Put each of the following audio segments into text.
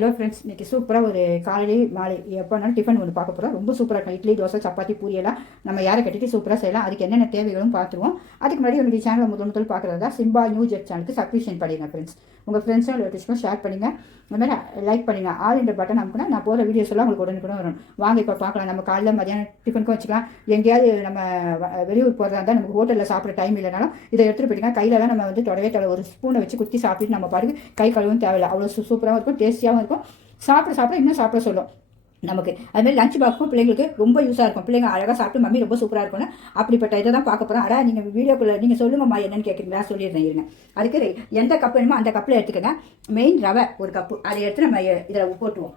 Hello friends, இன்றைக்கி சூப்பராக ஒரு காலையிலே மாலை எப்போனாலும் டிஃபன் ஒன்று பார்க்க போகிறோம். ரொம்ப சூப்பராக இருக்கும். இட்லி, தோசை, சப்பாத்தி, பூரியெல்லாம் நம்ம யாரை கட்டிட்டு சூப்பராக செய்யலாம். அதுக்கு என்னென்ன தேவைகளும் பார்த்துருவோம். அதுக்கு முன்னாடி உங்கள் சேனலில் முதல் பார்க்குறதா சிம்பா நியூ ஜெட் சேனலுக்கு சப்ஸ்கிரிப்ஷன் பண்ணிடுங்க ஃப்ரெண்ட்ஸ். உங்கள் ஃப்ரெண்ட்ஸும் ரிலேட்டிவ்ஸ்க்கும் ஷேர் பண்ணுங்கள். இந்த மாதிரி லைக் பண்ணுங்கள். ஆல் இந்த பட்டன் அமுக்குனா நான் போகிற வீடியோஸ் எல்லாம் உங்களுக்கு உடனே வரும். வாங்க இப்போ பார்க்கலாம். நம்ம காலையில் மதியானம் டிஃபனுக்கும் வச்சுக்கலாம். எங்கேயாவது நம்ம வெளியூர் போகிறதா இருந்தால் நமக்கு ஹோட்டலில் சாப்பிட்ற டைம் இல்லைனாலும் இதை எடுத்துகிட்டு போயிட்டீங்கன்னா கையிலலாம் நம்ம வந்து தொடவே ஒரு ஸ்பூனை வச்சு குத்தி சாப்பிட்டு நம்ம பாட்டுக்கு கை கழுவும் தேவையில்லை. அவ்வளோ சூப்பராகவும் இருக்கும், டேஸ்டியாகவும் இருக்கும். சாப்பிட இன்னும் சாப்பிட சொல்லும் நமக்கு. அதுமாதிரி லஞ்ச் பாக்ஸும் பிள்ளைங்களுக்கு ரொம்ப யூஸாக இருக்கும். பிள்ளைங்க அழகாக சாப்பிட்டு மம்மி ரொம்ப சூப்பராக இருக்கும்னு அப்படிப்பட்ட இதை தான் பார்க்க போகிறோம். ஆனால் நீங்கள் வீடியோக்குள்ளே நீங்கள் சொல்லுங்கம்மா என்னென்னு கேட்குறீங்களா, சொல்லிடுறேன் இருங்க. அதுக்கு எந்த கப்பு வேணுமோ அந்த கப்பில் எடுத்துக்கோங்க. மெயின் ரவை ஒரு கப்பு, அதை எடுத்து நம்ம இதில் போட்டுவோம்.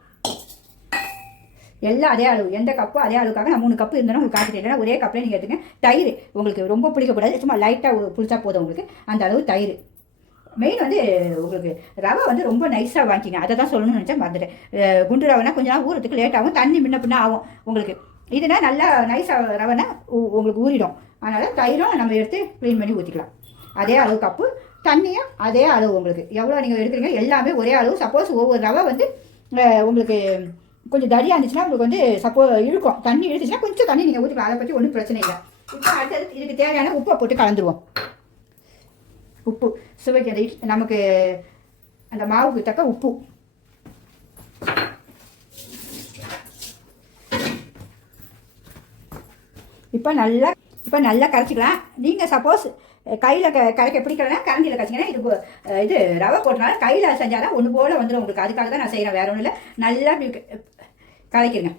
எல்லாம் அதே அளவு, எந்த கப்போ அதே அளவுக்காக நான் 3 கப்பு இருந்தாலும் உங்களுக்கு காட்டிட்டேன். ஒரே கப்பில் நீங்கள் எடுத்துங்க. தயிர் உங்களுக்கு ரொம்ப பிடிக்கக்கூடாது, சும்மா லைட்டாக புளிச்சா போதும் உங்களுக்கு. அந்த அளவு தயிர். மெயின் வந்து உங்களுக்கு ரவை வந்து ரொம்ப நைஸாக வாங்கிக்கிங்க. அதை தான் சொல்லணும்னு நினச்சா மறந்துட்டேன். குண்டு ரவைனா கொஞ்சம் நாள் ஊறத்துக்கு லேட் ஆகும், தண்ணி முன்ன பின்ன ஆகும் உங்களுக்கு. இதுனா நல்லா நைஸாக ரவைனா உங்களுக்கு ஊறிடும். அதனால் தயிரும் நம்ம எடுத்து க்ளீன் பண்ணி ஊற்றிக்கலாம். அதே அளவு கப்பு தண்ணியும் அதே அளவு உங்களுக்கு எவ்வளோ நீங்கள் எடுக்கிறீங்க எல்லாமே ஒரே அளவு. சப்போஸ் ஒவ்வொரு ரவை வந்து உங்களுக்கு கொஞ்சம் தடியாக இருந்துச்சுன்னா உங்களுக்கு வந்து இழுக்கும். தண்ணி இழுத்துச்சுன்னா கொஞ்சம் தண்ணி நீங்கள் ஊற்றிக்கலாம். அதை பற்றி ஒன்றும் பிரச்சனை இல்லை. இப்போ அடுத்தது இதுக்கு தேவையான உப்பை போட்டு கலந்துருவோம். உப்பு சுவைக்கு நமக்கு அந்த மாவுக்கு தக்க உப்பு. இப்போ நல்லா கரைச்சிக்கலாம். நீங்கள் சப்போஸ் கையில் கரைக்க பிடிக்கலன்னா கரண்டியில் கரைச்சிங்கன்னா இது ரவை போட்டனால கையில் செஞ்சால் தான் ஒன்று போல் வந்துடும் உங்களுக்கு. அதுக்காக தான் நான் செய்கிறேன், வேற ஒன்றும் இல்லை. நல்லா கரைக்கிறேங்க.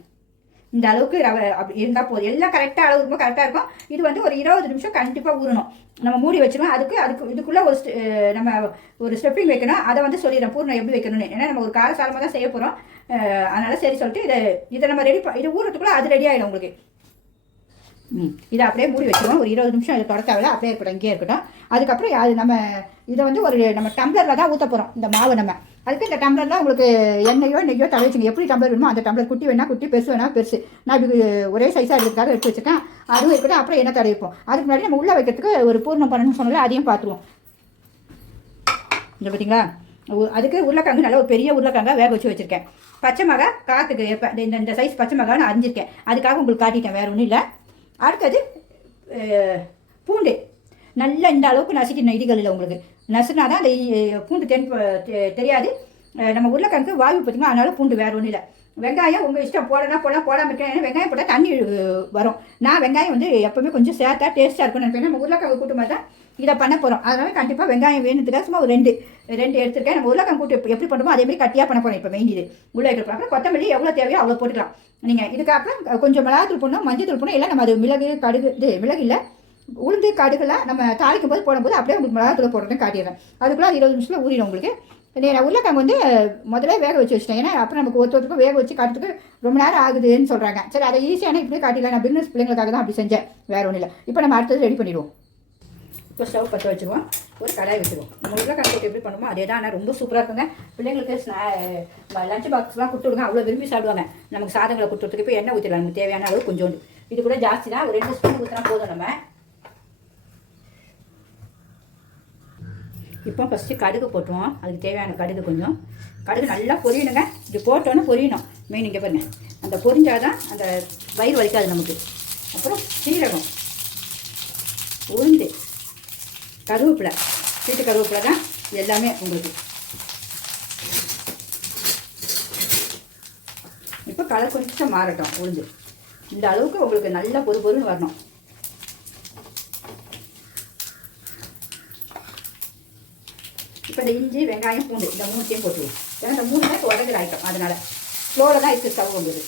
இந்த அளவுக்கு ரவை அப்படி இருந்தால் போதும். எல்லாம் கரெக்டாக அளவு இருக்கும், கரெக்டாக இருக்கும். இது வந்து ஒரு 20 நிமிஷம் கண்டிப்பாக ஊறணும். நம்ம மூடி வச்சுருவோம். அதுக்கு இதுக்குள்ளே நம்ம ஒரு ஸ்டெப்பிங் வைக்கணும். அதை வந்து சொல்லிடுறேன் பூர்ணம் எப்படி வைக்கணும்னு. ஏன்னா நம்ம ஒரு காரசாரமாக தான் செய்ய போகிறோம். அதனால் சரி சொல்லிட்டு இதை நம்ம இது ஊறத்துக்குள்ளே அது ரெடி ஆகிடும் உங்களுக்கு. இதை அப்படியே மூடி வச்சுருவோம். ஒரு 20 நிமிஷம் இதை தொடத்தாவில அப்படியே இருக்கட்டும், இங்கேயே இருக்கட்டும். அதுக்கப்புறம் அது நம்ம இதை வந்து நம்ம டம்ளரில் தான் ஊற்ற போகிறோம் இந்த மாவை. நம்ம அதுக்கு இந்த டம்ளர்லாம் உங்களுக்கு எண்ணெயோ நெய்யோ தலை வச்சுங்க. எப்படி டம்ளர் வேணுமோ அந்த டம்ளர், குட்டி வேணா குட்டி, பெருசு வேணா பெருசு. நான் இப்படி ஒரே சைஸாக எடுத்துக்காக எடுத்து வச்சுருக்கேன். அதுவும் இருக்கட்டும். அப்புறம் என்ன தடை வைப்போம். அதுக்கு முன்னாடி நம்ம உள்ளே வைக்கிறதுக்கு ஒரு பூர்ணம் பண்ணணும்னு சொன்னால அதையும் பார்த்துருவோம். இங்கே பார்த்தீங்களா, அதுக்கு உருளைக்கிழங்கு நல்லா ஒரு பெரிய உருளைக்கிழங்கா வேக வச்சு வச்சுருக்கேன். பச்சை மிளகா காற்றுக்கு இந்த சைஸ் பச்சை மிளகா நான் அரிஞ்சிருக்கேன். அதுக்காக உங்களுக்கு காட்டிட்டேன், வேறு ஒன்றும் இல்லை. அடுத்தது பூண்டு நல்லா இந்த அளவுக்கு நசுக்கணும். இடிகளில் உங்களுக்கு நசுனா தான் அந்த பூண்டு தெரியாது. நம்ம உருளைக்கிழங்கு வாய்வு பார்த்திங்கன்னா, அதனால பூண்டு வேறு ஒன்றும் இல்லை. வெங்காயம் உங்கள் இஷ்டம், போடலாம் போடாமல் இருக்கேன். ஏன்னா வெங்காயம் போட்டால் தண்ணி வரும். நான் வெங்காயம் வந்து எப்போவுமே கொஞ்சம் சேர்த்தா டேஸ்ட்டாக இருக்கும்னு நினைப்பேன். நம்ம உருளைக்கிழங்கு கூட்டு மாதிரி தான் இதை பண்ண போகிறோம். அதனால கண்டிப்பாக வெங்காயம் வேணுன்றதுக்காக சும்மா ஒரு ரெண்டு எடுத்துருக்கேன். நம்ம உருளைக்கிழங்கு கூட்டு எப்படி பண்ணுமோ அதேமாதிரி கட்டியாக பண்ண போகிறோம். இப்போ மெயின் இது உள்ள வைக்கிறப்ப அப்புறம் கொத்தமல்லி எவ்வளோ தேவையோ அவ்வளோ போட்டுக்கலாம். நீங்கள் இதுக்கப்புறம் கொஞ்சம் மிளகாத்தூள் போடணும், மஞ்சள் தூள் போடணும். இல்லை நம்ம அது மிளகு கடுகு மிளகு இல்லை உளுந்து கடுகுலாம் நம்ம தாளிக்கும் போது போடும்போது அப்படியே உங்களுக்கு மிளகாத்தூள் போடுறதுன்னு காட்டிடுறேன். அதுக்குள்ளே 20 நிமிஷத்தில் ஊறிடும் உங்களுக்கு. நான் உருளைக்கிழங்கு வந்து முதல்ல வேக வச்சு வச்சுட்டேன். ஏன்னா அப்புறம் நமக்கு ஒருத்தருக்கும் வேக வச்சு காட்டுறதுக்கு ரொம்ப நேரம் ஆகுதுன்னு சொல்கிறாங்க. சரி, அதை ஈஸியான இப்படியே காட்டிடலாம். நான் பிஸ்னஸ் பிள்ளைங்களுக்காக தான் அப்படி செஞ்சேன், வேறு ஒன்றும் இல்லை. இப்போ நம்ம அடுத்தது ரெடி பண்ணிடுவோம். இப்போ ஸ்டவ் பற்ற வச்சுருவோம், ஒரு கடாய் வச்சுருவோம். நம்ம உருளைக்கிழங்கு எப்படி பண்ணுமோ அதே தான். ஆனால் ரொம்ப சூப்பராக இருக்குங்க. பிள்ளைங்களுக்கு லஞ்ச் பாக்ஸ்லாம் கொடுத்துடுங்க, அவ்வளோ விரும்பி சாப்பிடுவாங்க. நமக்கு சாதங்களை கொடுத்துறதுக்கு இப்போ எண்ணெய் ஊற்றிடலாம். நமக்கு தேவையான அளவு கொஞ்சோண்டு. இது கூட ஜாஸ்தி தான், ஒரு 2 ஸ்பூன் ஊற்றினா போதும். நம்ம இப்போ ஃபஸ்ட்டு கடுகு போட்டுருவோம். அதுக்கு தேவையான கடுகு கொஞ்சம். கடுகு நல்லா பொரியணுங்க. இது போட்டோன்னே பொரியணும். மெயின் இங்கே பாருங்கள், அந்த பொரிஞ்சாதான் அந்த வயிறு வலிக்காது நமக்கு. அப்புறம் சீரகம், உளுந்து, கருவேப்பிலை, சீட்டு கருவேப்பிலை தான் எல்லாமே உங்களுக்கு. இப்போ கலர் கொஞ்சம் மாறட்டும். உளுந்து இந்த அளவுக்கு உங்களுக்கு நல்லா பொறுன்னு வரணும். இப்போ இந்த இஞ்சி, வெங்காயம், பூண்டு இந்த 3த்தையும் போட்டுருவோம். ஏன்னா இந்த 3 தான் இப்போ உடஞ்சல் ஆகிட்டோம். அதனால் ஸ்லோவில் தான் இருக்குது ஸ்டவ் உங்களுக்கு.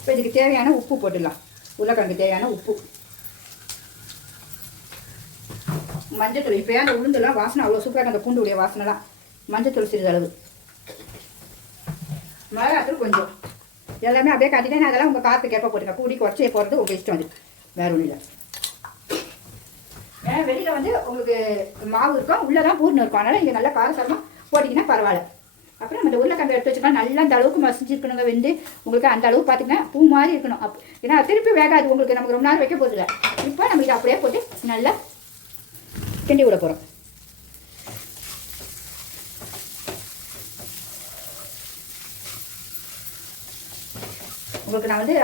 இப்போ இதுக்கு தேவையான உப்பு போட்டுடலாம். உருளைக்கிழங்கு தேவையான உப்பு, மஞ்சத்தூள். இப்போ அந்த உளுந்துலாம் வாசனை அவ்வளோ சூப்பராக அந்த பூண்டுடைய வாசனைலாம். மஞ்சத்தூள் சிறிதளவு, மிளகாத்தூள் கொஞ்சம். எல்லாமே அப்படியே காட்டிட்டேன். அதெல்லாம் உங்கள் காற்றுக்கு ஏற்ப போட்டுங்க. கூடி குறைச்சி போகிறது உங்கள் இஷ்டம். அது வேறு ஒன்றும் இல்லை. ஏன்னா வெளியில் வந்து உங்களுக்கு மாவு இருக்கும், உள்ளே தான் பூர்ணம் இருக்கும். அதனால் இங்கே நல்லா காரசாரமாக போட்டிங்கன்னா பரவாயில்ல. அப்புறம் நம்ம இந்த உருளைக்கிழங்கு எடுத்து வச்சுக்கலாம். நல்லா அந்த அளவுக்கு மசிஞ்சிருக்கணுங்க. வெந்து உங்களுக்கு அந்த அளவுக்கு பார்த்திங்கன்னா பூ மாதிரி இருக்கணும். ஏன்னா திருப்பி வேகாது உங்களுக்கு, நமக்கு ரொம்ப நேரம் வைக்க போதில்லை. இப்போ நம்ம இதை அப்படியே போட்டு நல்லா கிண்டி விட போகிறோம். உங்களுக்கு நான் வந்து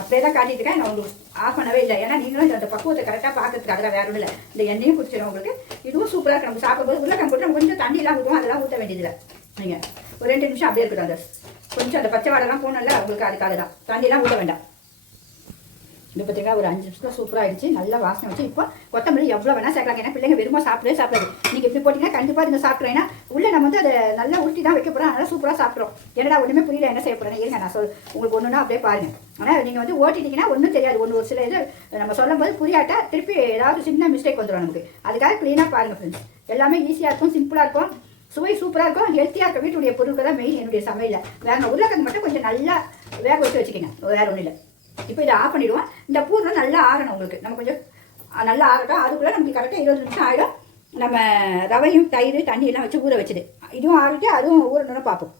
அப்படியே தான் காட்டிட்டு இருக்கேன். நான் உங்களுக்கு ஆஃப் பண்ணவே இல்லை. ஏன்னா நீங்களும் அந்த பக்குவத்தை கரெக்டாக பார்க்கறதுக்கு அதெல்லாம் வேறு ஒன்றும் இல்லை. இந்த எண்ணெயும் குடிச்சிடும் உங்களுக்கு. இதுவும் சூப்பராக இருக்கும். நம்ம சாப்பிடும்போது உருளைக்கிழங்கு போட்டு நம்ம கொஞ்சம் தண்ணியெல்லாம் ஊற்றுவோம், அதெல்லாம் ஊற்ற வேண்டியதில்லை. நீங்கள் ஒரு 2 நிமிஷம் அப்படியே இருக்கட்டும். அந்த கொஞ்சம் அந்த பச்சை வாடெல்லாம் போகணும்ல உங்களுக்கு, அதுக்காக தான் தண்ணியெல்லாம் ஊற்ற வேண்டாம். இது பார்த்தீங்கன்னா ஒரு 5 நிமிஷத்தில் சூப்பராக ஆகிடுச்சு. நல்லா வாசனை வச்சு இப்போ கொத்தமல்லி எவ்வளோ வேணால் சேர்க்கலாம். ஏன்னா பிள்ளைங்க வெறுமா சாப்பிடவே சாப்பிடாது. நீங்கள் இப்படி போட்டிங்கன்னா கண்டிப்பாக இதுங்க சாப்பிட்றோம். ஏன்னா உள்ளே நம்ம வந்து அதை நல்லா உருட்டி தான் வைக்க போகிறோம். அதனால் சூப்பராக சாப்பிட்றோம். என்னடா ஒன்றுமே புரியல என்ன செய்ய போகிறேன் இருங்க நான் உங்களுக்கு ஒன்றுனா அப்படியே பாருங்கள். ஆனால் நீங்கள் வந்து ஓட்டிட்டீங்கன்னா ஒன்றும் தெரியாது. ஒரு சில இது நம்ம சொல்லும் போது புரியாட்டா திருப்பி ஏதாவது சின்ன மிஸ்டேக் வந்துடும் நமக்கு. அதுக்காக க்ளீனாக பாருங்கள் ஃப்ரெண்ட்ஸ். எல்லாமே ஈஸியாக இருக்கும், சிம்பிளாக இருக்கும், சுவை சூப்பராக இருக்கும், ஹெல்த்தியாக இருக்கும். வீட்டுடைய பொருட்கள் தான் மெயின் என்னுடைய சமையல். வேறு உருளைக்கிழங்கு மட்டும் கொஞ்சம் நல்லா வேக வச்சு வச்சுக்கோங்க, வேறு ஒன்றும் இல்லை. இப்போ இதை ஆஃப் பண்ணிவிடுவோம். இந்த பூரம் நல்லா ஆறணும் உங்களுக்கு. நம்ம கொஞ்சம் நல்லா ஆறட்டும். அதுக்குள்ளே நமக்கு கரெக்டாக 20 நிமிஷம் ஆகிடும். நம்ம ரவையும் தயிர் தண்ணியெல்லாம் வச்சு ஊற வச்சுது. இதுவும் ஆறிட்டு அதுவும் ஊறணும்னு பார்ப்போம்.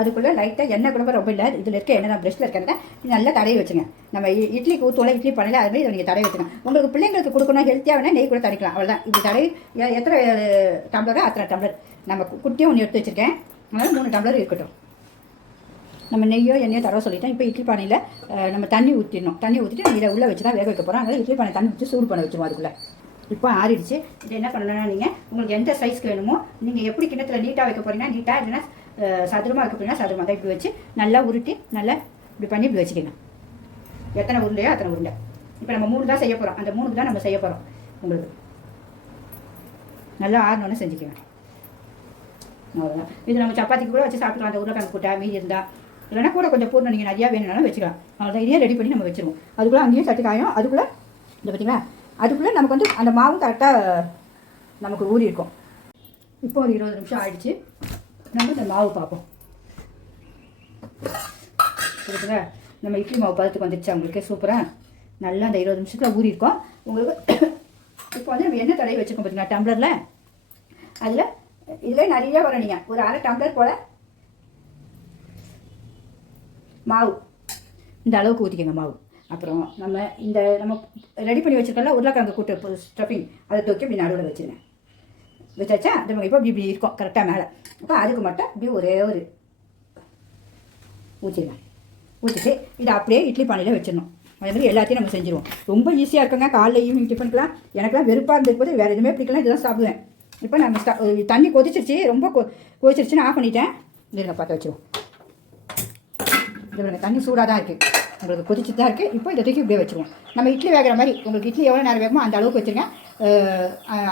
அதுக்குள்ளே லைட்டாக எண்ணெய் கூட ரொம்ப இல்லை. இதில் இருக்க எண்ணெய் தான் ப்ரெஷ்ஷில் இருக்கிறத நல்லா தடவி வச்சுங்க. நம்ம இட்லிக்கு ஊற்றுவோம், இட்லி பண்ணல அதுமாதிரி இதை நீங்கள் தடவி வச்சுங்க. உங்களுக்கு பிள்ளைங்களுக்கு கொடுக்கணும் ஹெல்த்தியாக வேணால் நெய் கூட தடைக்கலாம். அவ்வளோதான். இப்படி தடவி எத்தனை டம்ளரோ அத்தனை டம்ளர். நம்ம குட்டியும் ஒன்று எடுத்து வச்சுருக்கேன். அதனால் 3 டம்ளர் இருக்கட்டும். நம்ம நெய்யோ எண்ணெயோ தடவை சொல்லிட்டேன். இப்போ இட்லி பானையில் நம்ம தண்ணி ஊற்றிடணும். தண்ணி ஊற்றிட்டு நம்ம இதை உள்ளே வச்சு தான் வேக வைக்க போகிறோம். அதனால் இட்லி பானை தண்ணி வச்சு சூடு பண்ண வச்சுருவோம். அதுக்குள்ளே இப்போ ஆறிடுச்சு. இது என்ன பண்ணணும்னா நீங்கள் உங்களுக்கு எந்த சைஸ்க்கு வேணுமோ நீங்கள் எப்படி கிணத்துல நீட்டாக வைக்க போகிறீங்கன்னா நீட்டாக, இல்லைன்னா சதுரமாக வைக்க போகிறீங்கன்னா சதுரமாக தான். இப்படி வச்சு நல்லா உருட்டி நல்லா இப்படி பண்ணி இப்படி வச்சுக்கோங்க. எத்தனை உருண்டையோ அத்தனை உருண்டை. இப்போ நம்ம 3 தான் செய்ய போகிறோம். அந்த 3 தான் நம்ம செய்ய போகிறோம். உங்களுக்கு நல்லா ஆறணுன்னு செஞ்சுக்கோங்க. அவ்வளோதான். இது நம்ம சப்பாத்திக்கு கூட வச்சு சாப்பிட்டுக்கலாம். அந்த உருளைக்கிழங்கு கூட்டா மீதி இருந்தால், இல்லைனா கூட கொஞ்சம் பூர்ணம் நீங்கள் நிறையா வேணும்னாலும் வச்சுக்கலாம். அவ்வளோதான். இதையே ரெடி பண்ணி நம்ம வச்சுருவோம். அதுக்குள்ளே அங்கேயும் சட்டு காயும். அதுக்குள்ளே இந்த பார்த்தீங்களா, அதுக்குள்ளே நமக்கு வந்து அந்த மாவும் கரெக்டாக நமக்கு ஊறி இருக்கும். இப்போ ஒரு 20 நிமிஷம் ஆகிடுச்சு. நம்ம இந்த மாவு பார்ப்போம். புரியுதுங்க, நம்ம இட்லி மாவு பதத்துக்கு வந்துடுச்சு. உங்களுக்கு சூப்பராக நல்லா அந்த 20 நிமிஷத்தில் ஊறி இருக்கும் உங்களுக்கு. இப்போ வந்து நம்ம எண்ணெய் தடவி வச்சுருக்கோம் பார்த்தீங்களா டம்ளரில். இதில் நிறைய வரும். நீங்கள் ஒரு 1/2 டம்ளர் போல் மாவு இந்த அளவுக்கு ஊற்றிக்கோங்க மாவு. அப்புறம் நம்ம ரெடி பண்ணி வச்சுருக்கோம்ல உருளைக்கிழங்கு கூட்டு ஸ்டஃபிங், அதை தூக்கி இப்படி நடுவில் வச்சுருங்க. வச்சாச்சா? அது இப்போ இப்படி இருக்கும் கரெக்டாக மேலே. அப்போ அதுக்கு மட்டும் இப்படி ஒரே ஒரு ஊற்றிடுங்க. ஊற்றிட்டு இதை அப்படியே இட்லி பானையில் வச்சிடணும். அதேமாதிரி எல்லாத்தையும் நம்ம செஞ்சுருவோம். ரொம்ப ஈஸியாக இருக்குங்க. காலைல ஈவினிங் டிஃபனுக்குலாம் எனக்குலாம் வெறுப்பாக இருந்திருக்கும்போது வேறு எதுவுமே பிடிக்கலாம், இதுதான் சாப்பிடுவேன். இப்போ நம்ம தண்ணி கொதிச்சிருச்சு, ரொம்ப கொதிச்சிருச்சுன்னு ஆஃப் பண்ணிட்டேன். இதுங்க பார்த்து வச்சுருவோம். இது தண்ணி சூடாக தான் இருக்குது, உங்களுக்கு கொதிச்சு தான் இருக்குது. இப்போ இதை தூக்கி இப்படியே வச்சுருவோம். நம்ம இட்லி வேகிற மாதிரி உங்களுக்கு இட்லி எவ்வளோ நேரம் வேகுமோ அந்த அளவுக்கு வச்சுருங்க.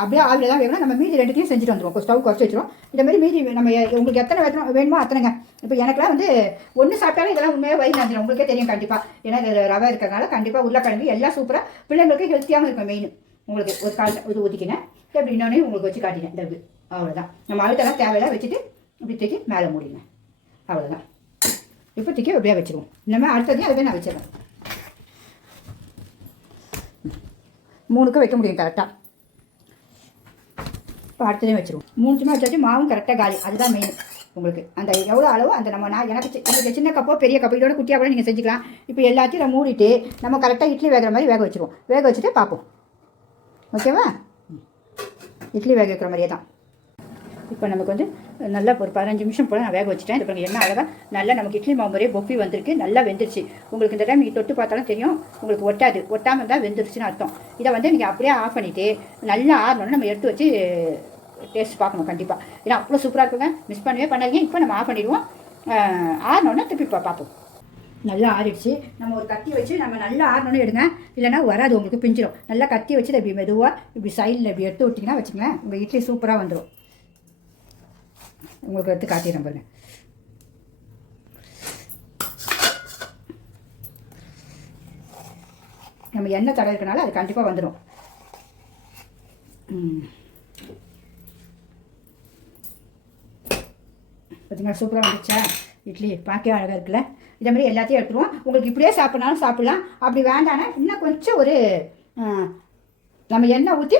அப்படியே ஆவியில் தான் வேகணும். நம்ம மீதி 2த்தையும் செஞ்சுட்டு வந்துடுவோம். ஸ்டவ் குறைச்சி வச்சுருவோம். இந்த மாதிரி மீதி நம்ம உங்களுக்கு எத்தனை வேணுமோ அத்தனைங்க. இப்போ எனக்குலாம் வந்து ஒன்று சாப்பிட்டாலும் இதெல்லாம் உண்மையாக வயிறு நினைச்சிடும். உங்களுக்கே தெரியும் கண்டிப்பாக. ஏன்னா இது ரவை இருக்கிறதுனால கண்டிப்பாக உருளைக்கிழங்கு எல்லாம் சூப்பராக பிள்ளைங்களுக்கு ஹெல்த்தியாகவும் இருக்கும். மெயின் உங்களுக்கு ஒரு கால் இது ஊற்றிக்கினேன். இப்படி இன்னொன்று உங்களுக்கு வச்சு காட்டினேன். இந்த அவ்வளோதான். நம்ம அழுத்தெல்லாம் தேவையெல்லாம் வச்சுட்டு இப்படி தூக்கி மேலே மூடிங்க. அவ்வளோதான். இப்போ தூக்கி அப்படியே வச்சுருவோம். இனிமேல் அடுத்ததையும் அதுவே நான் வச்சிடுறேன். 3க்கு வைக்க முடியும் கரெக்டாக. இப்போ அடுத்ததையும் வச்சுருவோம். 3த்துமே வச்சாச்சு. மாவும் கரெக்டாக காலி. அதுதான் மெயின். உங்களுக்கு அந்த எவ்வளோ அளவோ அந்த எனக்கு சின்ன கப்போ பெரிய கப்போ இதோட குட்டியாக கூட நீங்கள் செஞ்சுக்கலாம். இப்போ எல்லாத்தையும் நம்ம மூடிட்டு நம்ம கரெக்டாக இட்லி வேகிற மாதிரி வேக வச்சுருவோம். வேக வச்சுட்டு பார்ப்போம். ஓகேவா? இட்லி வேக வைக்கிற மாதிரியே தான். இப்போ நமக்கு வந்து நல்லா ஒரு 15 நிமிஷம் போல் நான் வேக வச்சுட்டேன். இது பாருங்கள், என்ன அழகாக நல்லா நமக்கு இட்லி மாவு மாதிரியே பொஃபி வந்திருக்கு. நல்லா வெந்துருச்சு. உங்களுக்கு இந்த டைம் நீங்கள் தொட்டு பார்த்தாலும் தெரியும், உங்களுக்கு ஒட்டாது. ஒட்டாமல் இருந்தால் வெந்துருச்சுன்னு அர்த்தம். இதை வந்து நீங்கள் அப்படியே ஆஃப் பண்ணிவிட்டு நல்லா ஆறணுன்னு நம்ம எடுத்து வச்சு டேஸ்ட் பார்க்கணும் கண்டிப்பாக. ஏன்னா அவ்வளோ சூப்பராக இருக்குங்க. மிஸ் பண்ணவே பண்ணாதீங்க. இப்போ நம்ம ஆஃப் பண்ணிடுவோம். ஆறணுன்னா திருப்பி பார்ப்போம். நல்லா ஆறிடுச்சு. நம்ம ஒரு கத்தி வச்சு நம்ம நல்லா ஆறணுன்னு எடுங்க, இல்லைனா வராது, உங்களுக்கு பிஞ்சிடும். நல்லா கத்தி வச்சு இப்படி மெதுவாக இப்படி சைடில் இப்படி எடுத்து விட்டிங்கன்னா வச்சுங்களேன், உங்கள் இட்லி சூப்பராக வந்துடும். உங்களுக்கு எடுத்து காட்டிடுறேன் பாருங்க. நம்ம எண்ணெய் தடவை இருக்கனால அது கண்டிப்பாக வந்துடும். பார்த்தீங்கன்னா சூப்பராக வந்துச்சா இட்லி? பார்க்கவே அழகாக இருக்குல்ல? இதே மாதிரி எல்லாத்தையும் எடுத்துருவோம். உங்களுக்கு இப்படியே சாப்பிட்னாலும் சாப்பிட்லாம். அப்படி வேண்டானா இன்னும் கொஞ்சம் ஒரு நம்ம எண்ணெய் ஊற்றி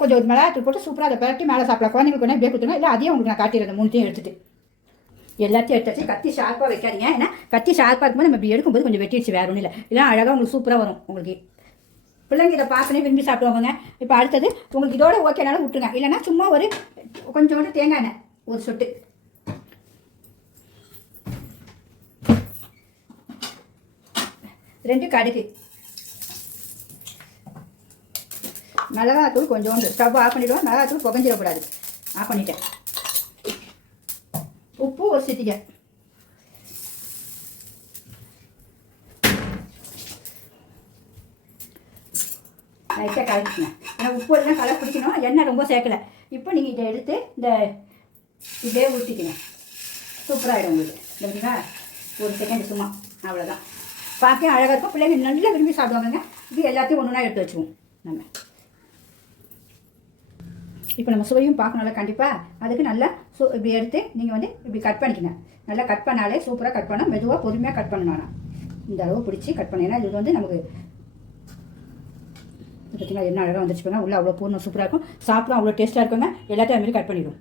கொஞ்சம் ஒரு மிளகாத்தூள் போட்டு சூப்பராக அதை பரட்டி மேலே சாப்பிடலாம். குழந்தைங்களுக்கு வேணால் இப்படியே கொடுத்துருங்க, இல்லை அதையும் உங்களுக்கு நான் காட்டிடுறேன். 3த்தையும் எடுத்துட்டு எல்லாத்தையும் எடுத்தாச்சு. கத்தி ஷார்ப்பாக வைக்காதீங்க, ஏன்னா கத்தி ஷார்ப்பாக இருக்கும்போது நம்ம இப்படி எடுக்கும்போது கொஞ்சம் வெட்டிடுச்சு, வேறு ஒன்றும் இல்லை. இதெல்லாம் அழகாக உங்களுக்கு சூப்பராக வரும். உங்களுக்கு பிள்ளைங்க இதை பார்க்கணும், விரும்பி சாப்பிடுவாங்க. இப்போ அடுத்தது உங்களுக்கு இதோட ஓகேனாலும் விட்டுருங்க, இல்லைன்னா சும்மா ஒரு கொஞ்சோண்டு தேங்காய் எண்ணெய் ஒரு சொட்டு, ரெண்டு கடுகு, மிளகாத்தூள் கொஞ்சோண்டு. ஸ்டவ் ஆஃப் பண்ணிவிடுவோம், மிளகாத்தூள் புகஞ்சிடக்கூடாது. ஆஃப் பண்ணிட்டேன். உப்பு ஒரு சிட்டிகை, லைட்டாக கலந்துக்குங்க. ஏன்னா உப்பு எல்லாம் கலர் பிடிக்கணும், எண்ணெய் ரொம்ப சேர்க்கலை. இப்போ நீங்கள் இதை எடுத்து இந்த இதே ஊற்றிக்கங்க, சூப்பராகிடும் உங்களுக்கு. இல்லைங்களா? ஒரு செகண்ட் சும்மா, அவ்வளோதான். பார்க்க அழகாக இருக்கும், பிள்ளைங்க நல்லா விரும்பி சாப்பிடுவாங்க. இது எல்லாத்தையும் ஒன்று ஒன்றா எடுத்து வச்சுக்குவோம் நம்ம. இப்போ நம்ம சுவையும் பார்க்கணும்ல கண்டிப்பாக, அதுக்கு நல்லா இப்படி எடுத்து நீங்கள் வந்து இப்படி கட் பண்ணிக்கங்க. நல்லா கட் பண்ணாலே சூப்பராக கட் பண்ணால், மெதுவாக பொறுமையாக கட் பண்ணணும். ஆனால் இந்த அளவு பிடிச்சி கட் பண்ணேன், ஏன்னா இது வந்து நமக்கு பார்த்தீங்கன்னா என்ன அழகாக வந்துருச்சுப்பாங்க. உள்ள அவ்வளோ பூர்ணம் சூப்பராக இருக்கும், சாப்பிடும் அவ்வளோ டேஸ்ட்டாக இருக்குங்க. எல்லாத்தையும் அதுமாதிரி கட் பண்ணிடும்.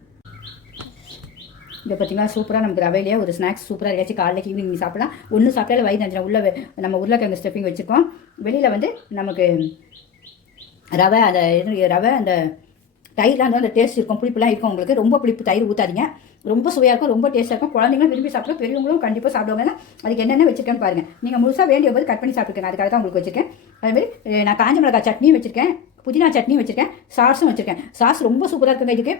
இதை பார்த்தீங்கன்னா சூப்பராக நமக்கு ரவையிலேயே ஒரு ஸ்நாக்ஸ் சூப்பராக ஏதாச்சும் காலையில் ஈவினிங் நீங்கள் சாப்பிடலாம். ஒன்றும் சாப்பிட்டாலும் வயிறு நஞ்சிடும். உள்ள நம்ம உருளைக்கிழங்கு ஸ்டெப்பிங் வச்சுருக்கோம். வெளியில் வந்து நமக்கு ரவை அந்த தயிர்லாம் வந்து அந்த டேஸ்ட் இருக்கும், புளிப்புலாம் இருக்கும். உங்களுக்கு ரொம்ப புளிப்பு தயிர் ஊற்றாதீங்க, ரொம்ப சுவையாக இருக்கும், ரொம்ப டேஸ்ட்டாக இருக்கும். குழந்தைங்களும் விரும்பி சாப்பிடும், பெரியவங்களும் கண்டிப்பாக சாப்பிடுவாங்க. அதுக்கு என்னென்ன வச்சுருக்கேன்னு பாருங்கள். நீங்கள் முழுசாக வேண்டிய போது கட் பண்ணி சாப்பிட்டுக்கேன், அதுக்காக தான் உங்களுக்கு வச்சுருக்கேன். அதுமாதிரி நான் காஞ்ச மிளகாய் சட்னியும் வச்சுருக்கேன், புதினா சட்னியும் வச்சுருக்கேன், சாஸும் வச்சுருக்கேன். சாஸ் ரொம்ப சூப்பராக இருக்குங்க இதுக்கு.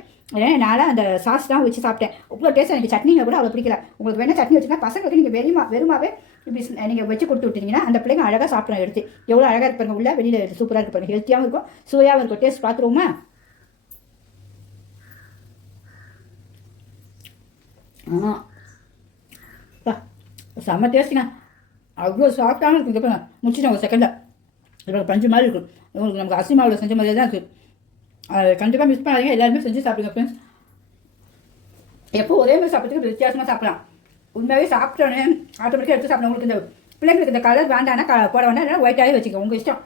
நான் அந்த சாஸ் தான் வச்சு சாப்பிட்டேன், அவ்வளோ டேஸ்ட்டாக. எனக்கு சட்னிங்க கூட அவ்வளோ பிடிக்கல. உங்களுக்கு வேணால் சட்னி வச்சுருக்கேன். பசங்களுக்கு நீங்கள் வெறுமாவே இப்படி நீங்கள் வச்சு கொடுத்து விட்டீங்கன்னா அந்த பிள்ளைங்க அழகாக சாப்பிட்றோம் எடுத்து. எவ்வளோ அழகாக இருப்பாங்க, உள்ள வெளியில் சூப்பராக இருப்பாங்க, ஹெல்த்தியாகவும் இருக்கும், சுவையாகவும் இருக்கும். டேஸ்ட் பார்த்துருவோமா? செம்ம டேஸ்ட்டுங்க, அவ்வளோ சாஃப்டாகவும் இருக்குது. இப்போ முடிச்சுட்டேன் ஒரு செகண்டில். இப்போ பஞ்சு மாதிரி இருக்கும். உங்களுக்கு நமக்கு அரிசி மாவில் செஞ்ச மாதிரியே தான் இருக்குது. அது கண்டிப்பாக மிஸ் பண்ணாதீங்க, எல்லாருமே செஞ்சு சாப்பிடுங்க ஃப்ரெண்ட்ஸ். எப்போ ஒரே மாதிரி சாப்பிட்றதுக்கு வித்தியாசமாக சாப்பிடலாம். உண்மையாகவே சாப்பிட்டோன்னே ஆட்டோமேட்டிக்காக எடுத்து சாப்பிடணும். உங்களுக்கு இந்த பிள்ளைங்களுக்கு இந்த கலர் வேண்டானா போட வேண்டாம், இல்லைனா ஒயிட்டாகவே வச்சுக்கோங்க, உங்கள் இஷ்டம்.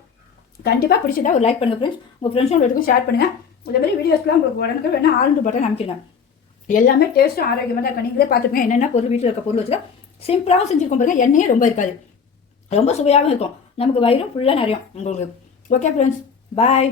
கண்டிப்பாக பிடிச்சிருந்தா ஒரு லைக் பண்ணுங்கள் ஃப்ரெண்ட்ஸ். உங்கள் ஃப்ரெண்ட்ஸும் ஷேர் பண்ணுங்கள். இதேமாதிரி வீடியோஸ்லாம் உங்களுக்கு உடனே வேணால் ஆல்ரெடி பட்டன் அமைச்சிடுங்க. எல்லாமே டேஸ்ட்டும் ஆரோக்கியமாக தான் இருக்கும். நீங்களே பார்த்துக்கோங்க என்னென்ன பொருள் வீட்டில் இருக்க பொருள் வச்சுக்கா சிம்பிளாகவும் செஞ்சுருக்கோம் பாருங்கள். எண்ணெயே ரொம்ப இருக்காது, ரொம்ப சுவையாகவும் இருக்கும், நமக்கு வயிறும் ஃபுல்லாக நிறையும் உங்களுக்கு. ஓகே ஃப்ரெண்ட்ஸ், பாய்.